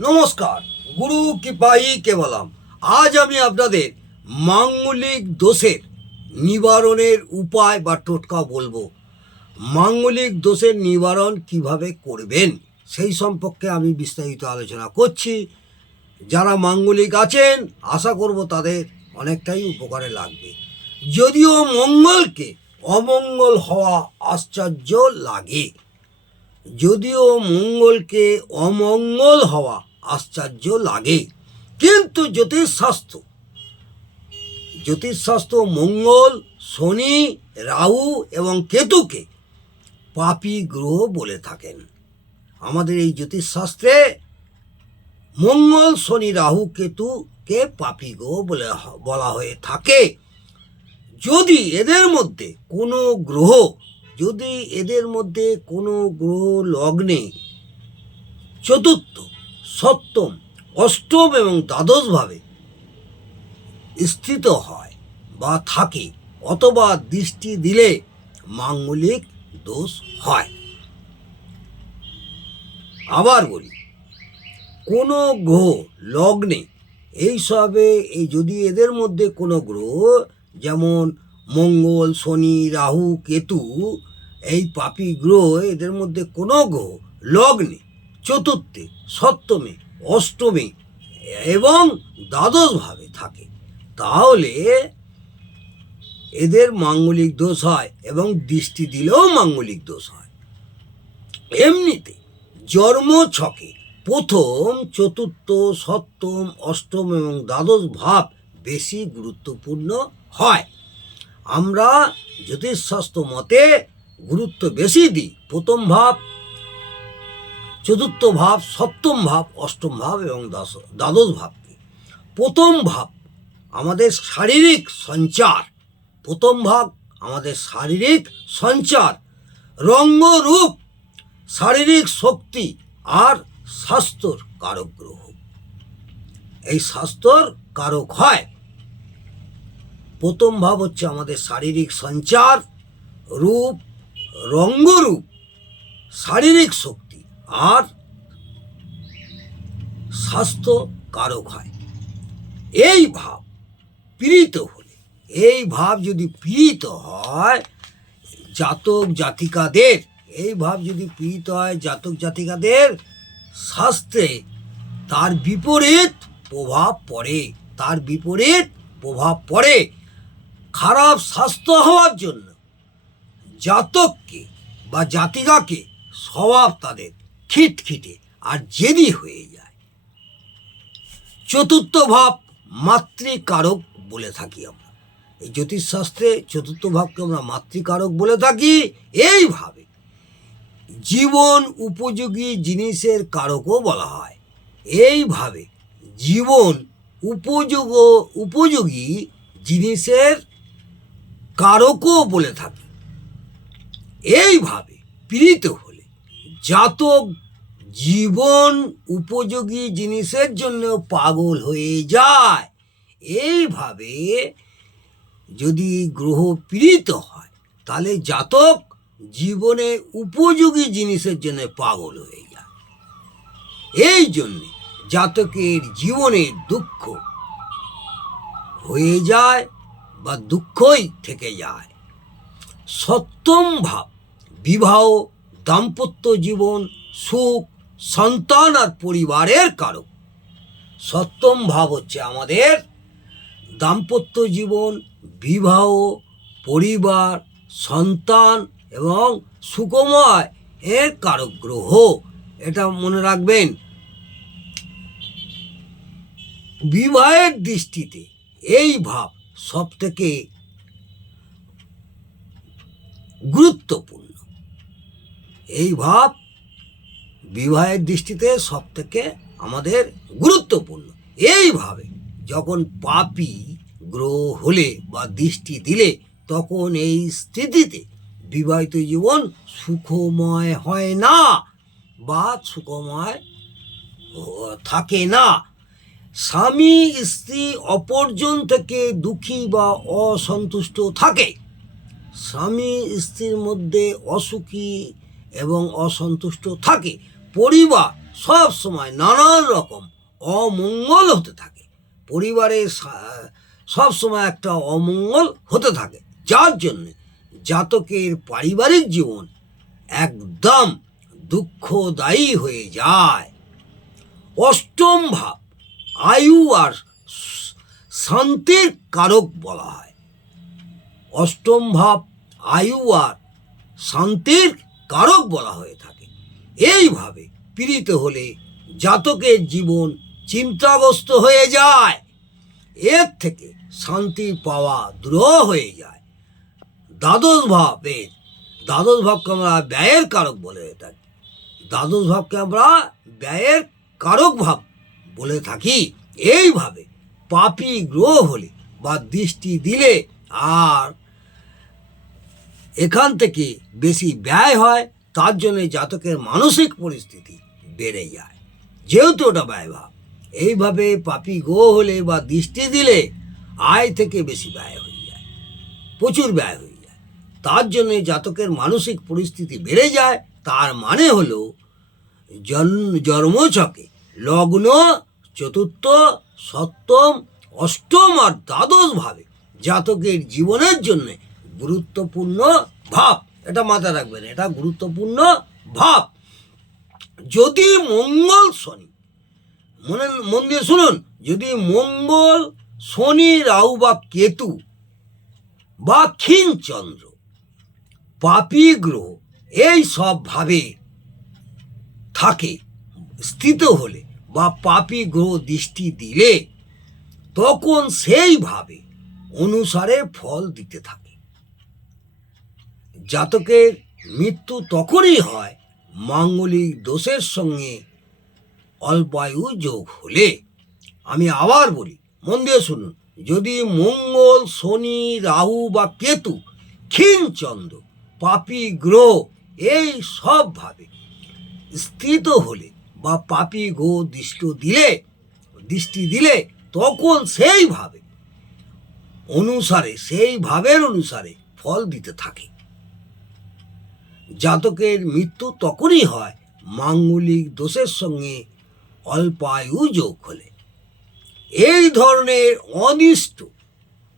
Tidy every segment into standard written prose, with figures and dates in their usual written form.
নমস্কার, গুরু কৃপাই কেবলম। আজ আমি আপনাদের মাঙ্গলিক দোষের নিবারণের উপায় বা টোটকা বলবো। মাঙ্গলিক দোষের নিবারণ কিভাবে করবেন সেই সম্পর্কে আমি বিস্তারিত আলোচনা করছি। যারা মাঙ্গলিক আছেন আশা করব তাদের অনেকটাই উপকারে লাগবে। যদিও মঙ্গলকে অমঙ্গল হওয়া আশ্চর্য লাগে, যদিও মঙ্গলকে অমঙ্গল হওয়া আশ্চর্য লাগে, কিন্তু জ্যোতিষশাস্ত্র মঙ্গল, শনি, রাহু এবং কেতুকে পাপী গ্রহ বলে থাকেন। আমাদের এই জ্যোতিষশাস্ত্রে মঙ্গল, শনি, রাহু, কেতুকে পাপী গ্রহ বলা হয়ে থাকে। যদি এদের মধ্যে কোনো গ্রহ লগ্নে চতুর্থ, সপ্তম, অষ্টম এবং দ্বাদশভাবে স্থিত হয় বা থাকে অথবা দৃষ্টি দিলে মাঙ্গলিক দোষ হয়। আবার বলি, কোনো গ্রহ লগ্নে যদি এদের মধ্যে কোনো গ্রহ যেমন মঙ্গল, শনি, রাহু, কেতু এই পাপী গ্রহ, এদের মধ্যে কোনো গ্রহ লগ্নে চতুর্থে, সপ্তমে, অষ্টমে এবং দ্বাদশভাবে থাকে, তাহলে এদের মাঙ্গলিক দোষ হয় এবং দৃষ্টি দিলেও মাঙ্গলিক দোষ হয়। এমনিতে জন্ম ছকে প্রথম, চতুর্থ, সপ্তম, অষ্টম এবং দ্বাদশ ভাব বেশি গুরুত্বপূর্ণ হয়। আমরা জ্যোতিষশাস্ত্র মতে গুরুত্ব বেশি দিই প্রথম ভাব, চতুর্থ ভাব, সপ্তম ভাব, অষ্টম ভাব এবং দ্বাদশ ভাবকে। প্রথম ভাব আমাদের শারীরিক সঞ্চার, রঙ্গরূপ, শারীরিক শক্তি আর স্বাস্থ্যর কারক গ্রহ। এই স্বাস্থ্যর কারক হয়। প্রথম ভাব হচ্ছে আমাদের শারীরিক সঞ্চার, রূপ, রঙ্গরূপ, শারীরিক শক্তি আর স্বাস্থ্য কারক হয়। এই ভাব যদি পীড়িত হয় জাতক জাতিকাদের স্বাস্থ্যে তার বিপরীত প্রভাব পড়ে। খারাপ স্বাস্থ্য হওয়ার জন্য জাতককে বা জাতিকাকে স্বভাব তাদের খিটখিটে আর জেদি হয়ে যায়। চতুর্থ ভাব মাতৃকারক বলে থাকি আমরা। এই জ্যোতিষশাস্ত্রে চতুর্থ ভাবকে আমরা মাতৃকারক বলে থাকি। এইভাবে জীবন উপযোগী জিনিসের কারকও বলা হয়। এইভাবে জীবন উপযোগী জিনিসের কারকও বলে থাকি। এইভাবে পীড়িত হলে জাতক জীবন উপযোগী জিনিসের জন্য পাগল হয়ে যায়। এইভাবে যদি গ্রহ পীড়িত হয় তাহলে জাতক জীবনে উপযোগী জিনিসের জন্য পাগল হয়ে যায়। এই জন্যে জাতকের জীবনে দুঃখ হয়ে যায় বা দুঃখই থেকে যায়। সপ্তম ভাব বিবাহ, দাম্পত্য জীবন, সুখ, সন্তান আর পরিবারের কারক। সপ্তম ভাব হচ্ছে আমাদের দাম্পত্য জীবন, বিবাহ, পরিবার, সন্তান এবং সুখময় এর কারক গ্রহ। এটা মনে রাখবেন। বিবাহের দৃষ্টিতে এই ভাব সব থেকে গুরুত্বপূর্ণ। এই ভাব বিবাহের দৃষ্টিতে সব থেকে আমাদের গুরুত্বপূর্ণ। এইভাবে যখন পাপী গ্রহ হলে বা দৃষ্টি দিলে তখন এই স্থিতিতে বিবাহিত জীবন সুখময় হয় না বা সুখময় থাকে না। স্বামী স্ত্রী অপরজন থেকে দুঃখী বা অসন্তুষ্ট থাকে। স্বামী স্ত্রীর মধ্যে অসুখী এবং অসন্তুষ্ট থাকে। পরিবার সব সময় নানান রকম অমঙ্গল হতে থাকে, পরিবারে সব সময় একটা অমঙ্গল হতে থাকে, যার জন্য জাতকের পারিবারিক জীবন একদম দুঃখদায়ী হয়ে যায়। অষ্টম ভাব আয়ু আর শান্তির কারক বলা হয়। অষ্টম ভাব আয়ু আর শান্তির কারক বলা হয়ে থাকে। এইভাবে পীড়িত হলে জাতকের জীবন চিন্তাগ্রস্ত হয়ে যায়, এর থেকে শান্তি পাওয়া দুরূহ হয়ে যায়। দ্বাদশ ভাবকে আমরা ব্যয়ের কারক বলে থাকি। দ্বাদশ ভাবকে আমরা ব্যয়ের কারক ভাব বলে থাকি। এইভাবে পাপী গ্রহ হলে বা দৃষ্টি দিলে আর এখান থেকে বেশি ব্যয় হয়, তার জন্য জাতকের মানসিক পরিস্থিতি বেড়ে যায়, যেহেতু ওটা ব্যয়ভাব। এইভাবে পাপী গ্রহ হলে বা দৃষ্টি দিলে আয় থেকে বেশি ব্যয় হয়ে যায়, প্রচুর ব্যয় হয়ে যায়, তার জন্য জাতকের মানসিক পরিস্থিতি বেড়ে যায়। তার মানে হলো জন্মছকে লগ্ন চতুর্থ, সপ্তম, অষ্টম আর দ্বাদশ ভাবে জাতকের জীবনের জন্য গুরুত্বপূর্ণ ভাব। এটা মাথায় রাখবেন, এটা গুরুত্বপূর্ণ ভাব। যদি মঙ্গল শনি, মন দিয়ে শুনুন, যদি মঙ্গল শনি রাহু বা কেতু বা ক্ষীণ চন্দ্র পাপী গ্রহ এই সব ভাবে থাকে স্থিত হলে বা পাপী গ্রহ দৃষ্টি দিলে, তখন সেইভাবে অনুসারে ফল দিতে থাকে। জাতকের মৃত্যু তখনই হয় মাঙ্গলিক দোষের সঙ্গে অল্পায়ু যোগ হলে। আমি আবার বলি, মন দিয়ে শুনুন, যদি মঙ্গল শনি রাহু বা কেতু ক্ষীণ চন্দ্র পাপী গ্রহ এই সব ভাবে স্থিত হলে বা পাপী গ্রহ দৃষ্টি দিলে তখন সেই ভাবের অনুসারে ফল দিতে থাকে। জাতকের মৃত্যু তখনই হয় মাঙ্গলিক দোষের সঙ্গে অল্পায়ু যোগ হলে। এই ধরনের অনিষ্ট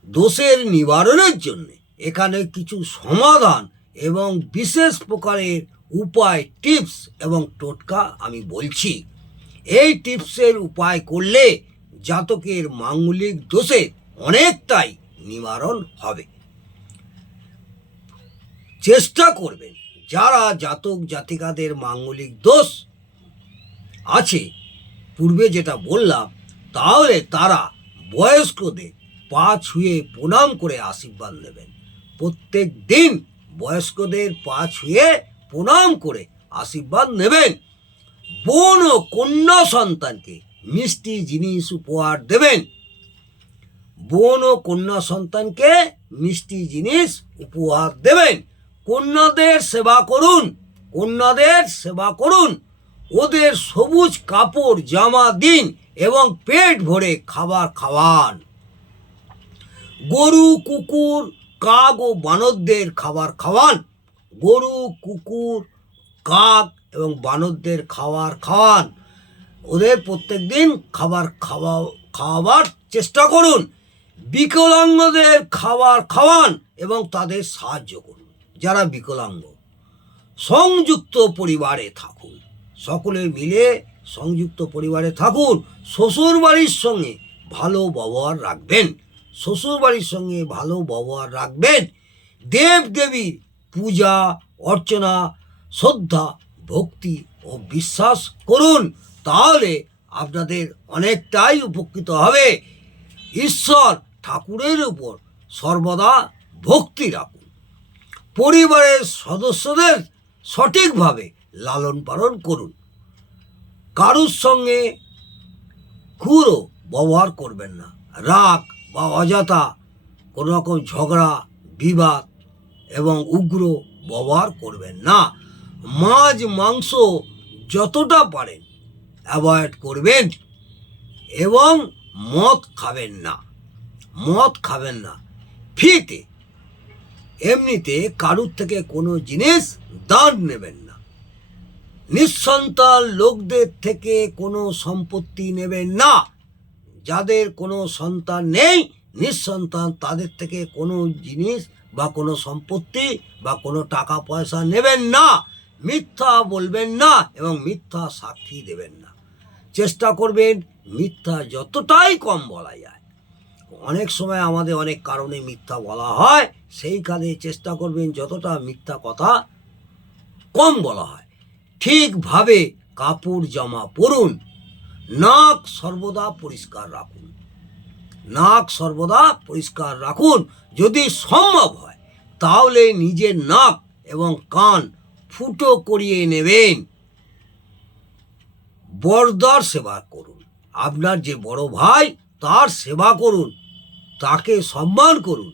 দোষের নিবারণের জন্য এখানে কিছু সমাধান এবং বিশেষ প্রকারের উপায়, টিপস এবং টোটকা আমি বলছি। এই টিপসের উপায় করলে জাতকের মাঙ্গলিক দোষের অনেকটাই নিবারণ হবে। চেষ্টা করবেন যারা জাতক জাতিকাদের মাঙ্গলিক দোষ আছে, পূর্বে যেটা বললাম, তাহলে তারা বয়স্কদের পা ছুঁয়ে প্রণাম করে আশীর্বাদ নেবেন। প্রত্যেক দিন বয়স্কদের পা ছুঁয়ে প্রণাম করে আশীর্বাদ নেবেন। বোন ও কন্যা সন্তানকে মিষ্টি জিনিস উপহার দেবেন। বোন ও কন্যা সন্তানকে মিষ্টি জিনিস উপহার দেবেন। কন্যাদের সেবা করুন, ওদের সবুজ কাপড় জামা দিন এবং পেট ভরে খাবার খাওয়ান। গরু, কুকুর, কাক ও বানরদের খাবার খাওয়ান। গরু, কুকুর, কাক এবং বানরদের খাওয়ান। ওদের প্রত্যেক দিন খাওয়াবার চেষ্টা করুন। বিকলাঙ্গদের খাবার খাওয়ান এবং তাদের সাহায্য করুন যারা বিকলাঙ্গ। সংযুক্ত পরিবারে থাকুন, সকলে মিলে সংযুক্ত পরিবারে থাকুন। শ্বশুর বাড়ির সঙ্গে ভালো ব্যবহার রাখবেন। দেব দেবীর পূজা অর্চনা, শ্রদ্ধা, ভক্তি ও বিশ্বাস করুন, তাহলে আপনাদের অনেকটাই উপকৃত হবে। ঈশ্বর ঠাকুরের উপর সর্বদা ভক্তি রাখুন। পরিবারের সদস্যদের সঠিকভাবে লালন পালন করুন। কারুর সঙ্গে ক্রূর ব্যবহার করবেন না। রাগ বা অযথা কোনো রকম ঝগড়া, বিবাদ এবং উগ্র ব্যবহার করবেন না। মাছ, মাংস যতটা পারেন অ্যাভয়েড করবেন এবং মদ খাবেন না। ফ্রিতে এমনিতে কারুর থেকে কোনো জিনিস দান নেবেন না। নিঃসন্তান লোকদের থেকে কোনো সম্পত্তি নেবেন না। যাদের কোনো সন্তান নেই, নিঃসন্তান, তাদের থেকে কোনো জিনিস বা কোনো সম্পত্তি বা কোনো টাকা পয়সা নেবেন না। মিথ্যা বলবেন না এবং মিথ্যা সাক্ষী দেবেন না। চেষ্টা করবেন মিথ্যা যতটাই কম বলা যায়। অনেক সময় আমাদের অনেক কারণে মিথ্যা বলা হয়, সেইখানে চেষ্টা করবেন যতটা মিথ্যা কথা কম বলা হয়। ঠিকভাবে কাপড় জামা পরুন। নাক সর্বদা পরিষ্কার রাখুন। নাক সর্বদা পরিষ্কার রাখুন। যদি সম্ভব হয় তাহলে নিজের নাক এবং কান ফুটো করিয়ে নেবেন। বড়দার সেবা করুন। আপনার যে বড় ভাই, তার সেবা করুন, তাকে সম্মান করুন।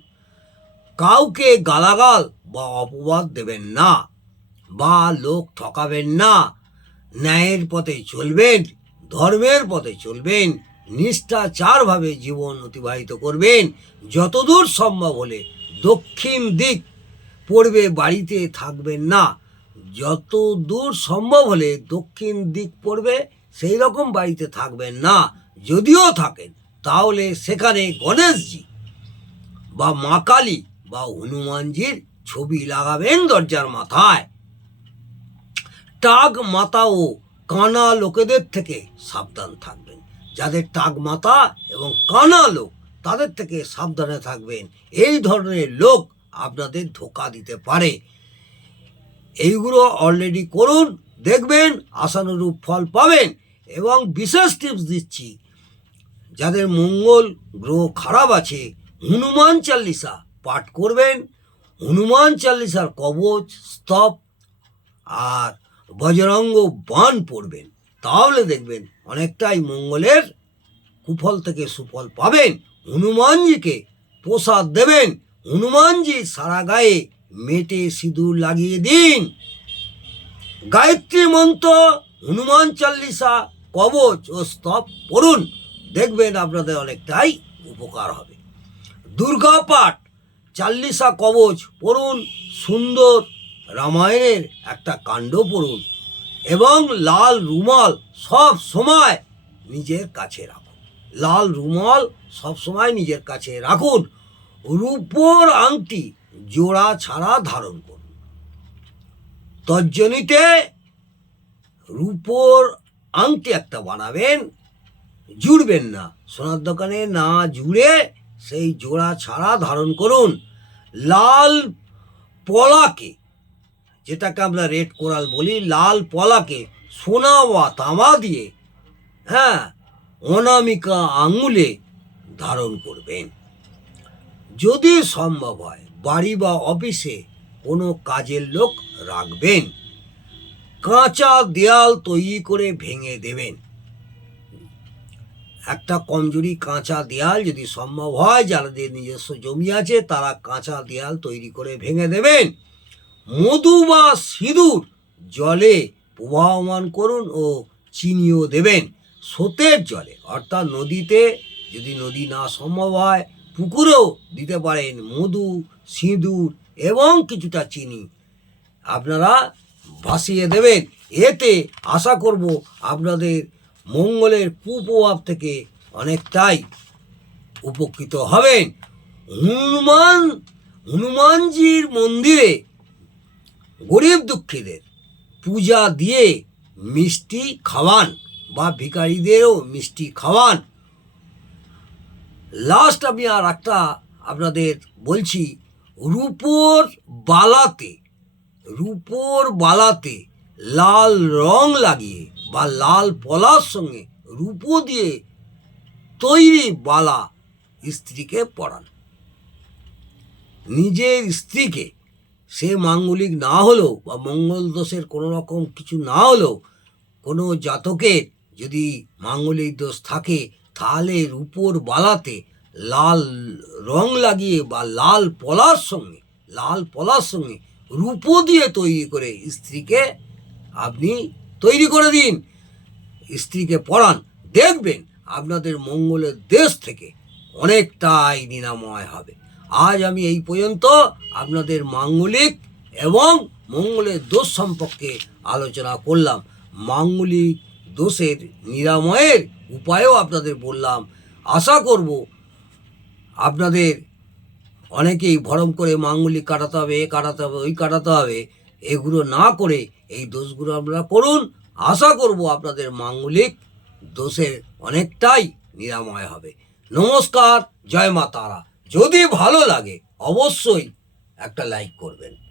কাউকে গালাগাল বা অপবাদ দেবেন না বা লোক ঠকাবেন না। ন্যায়ের পথে চলবেন, ধর্মের পথে চলবেন, নিষ্ঠাচারভাবে জীবন অতিবাহিত করবেন। যতদূর সম্ভব হলে দক্ষিণ দিক পড়বে বাড়িতে থাকবেন না। যত দূর সম্ভব হলে দক্ষিণ দিক পড়বে সেই রকম বাড়িতে থাকবেন না। যদিও থাকেন তাহলে সেখানে গণেশজি বা মা কালী বা হনুমানজির ছবি লাগাবেন দরজার মাথায়। টাক মাথা ও কানা লোকেদের থেকে সাবধান থাকবেন। যাদের টাক মাথা এবং কানা লোক, তাদের থেকে সাবধানে থাকবেন। এই ধরনের লোক আপনাদের ধোঁকা দিতে পারে। এইগুলো অলরেডি করুন, দেখবেন আশানুরূপ ফল পাবেন। এবং বিশেষ টিপস দিচ্ছি, যাদের মঙ্গল গ্রহ খারাপ আছে, হনুমান চাল্লিশা পাঠ করবেন। হনুমান চাল্লিশার কবচ, স্তব আর বজরঙ্গ বাণ পড়বেন। তাহলে দেখবেন অনেকটাই মঙ্গলের কুফল থেকে সুফল পাবেন। হনুমানজিকে প্রসাদ দেবেন। হনুমানজি সারা গায়ে মেটে সিঁদুর লাগিয়ে দিন। গায়ত্রী মন্ত্র, হনুমান চাল্লিশা, কবচ ও স্তব পড়ুন। দেখবেন আপনাদের অনেকটাই উপকার হবে। দুর্গা পাঠ, চাল্লিশা, কবচ পড়ুন। সুন্দর রামায়ণের একটা কাণ্ড পড়ুন এবং লাল রুমাল সব সময় নিজের কাছে রাখুন। লাল রুমাল সব সময় নিজের কাছে রাখুন। রূপোর আংটি জোড়া ছাড়া ধারণ করুন। তর্জনীতে রূপোর আংটি একটা বানাবেন, জুড়বেন না, সোনার দোকানে না জুড়ে সেই জোড়া ছাড়া ধারণ করুন। লাল পলাকে, যেটাকে আমরা রেড কোরাল বলি, লাল পলাকে সোনা বা তামা দিয়ে অনামিকা আঙুলে ধারণ করবেন। যদি সম্ভব হয় বাড়ি বা অফিসে কোনো কাজের লোক রাখবেন। কাঁচা দেয়াল তৈরি করে ভেঙে দেবেন। একটা কমজোরি কাঁচা দেয়াল যদি সম্ভব হয়, যাদের নিজস্ব জমি আছে তারা কাঁচা দেয়াল তৈরি করে ভেঙে দেবেন। মধু বা সিঁদুর জলে প্রবাহমান করুন ও চিনিও দেবেন। স্রোতের জলে, অর্থাৎ নদীতে, যদি নদী না সম্ভব হয় পুকুরেও দিতে পারেন। মধু, সিঁদুর এবং কিছুটা চিনি আপনারা ভাসিয়ে দেবেন। এতে আশা করব আপনাদের মঙ্গলের কুপ্রভাব থেকে অনেকটাই উপকৃত হবেন। হনুমানজির মন্দিরে গরিব দুঃখীদের পূজা দিয়ে মিষ্টি খাওয়ান বা ভিখারিদেরও মিষ্টি খাওয়ান। লাস্ট আমি আর একটা আপনাদের বলছি, রূপোর বালাতে লাল রং লাগিয়ে বা লাল পলার সঙ্গে রূপো দিয়ে তৈরি বালা স্ত্রীকে পরান। নিজের স্ত্রীকে, সে মাঙ্গলিক না হলেও বা মঙ্গল দোষের কোনো রকম কিছু না হলেও, কোনো জাতকের যদি মাঙ্গলিক দোষ থাকে তাহলে রূপোর বালাতে লাল রং লাগিয়ে বা লাল পলার সঙ্গে রূপো দিয়ে তৈরি করে স্ত্রীকে আপনি তৈরি করে দিন, স্ত্রীকে পরান। দেখবেন আপনাদের মঙ্গলের দেশ থেকে অনেকটাই নিরাময় হবে। আজ আমি এই পর্যন্ত আপনাদের মাঙ্গলিক এবং মঙ্গলের দোষ সম্পর্কে আলোচনা করলাম। মাঙ্গলিক দোষের নিরাময়ের উপায়ও আপনাদের বললাম। আশা করব আপনাদের অনেকেই ভরম করে মাঙ্গলিক কাটাতে হবে, এ কাটাতে হবে, ওই কাটাতে হবে, এগুলো না করে এই দোষগুলো আপনারা করুন। আশা করব আপনাদের মাঙ্গলিক দোষের অনেকটাই নিরাময় হবে। নমস্কার, জয় মা তারা। যদি ভালো লাগে অবশ্যই একটা লাইক করবেন।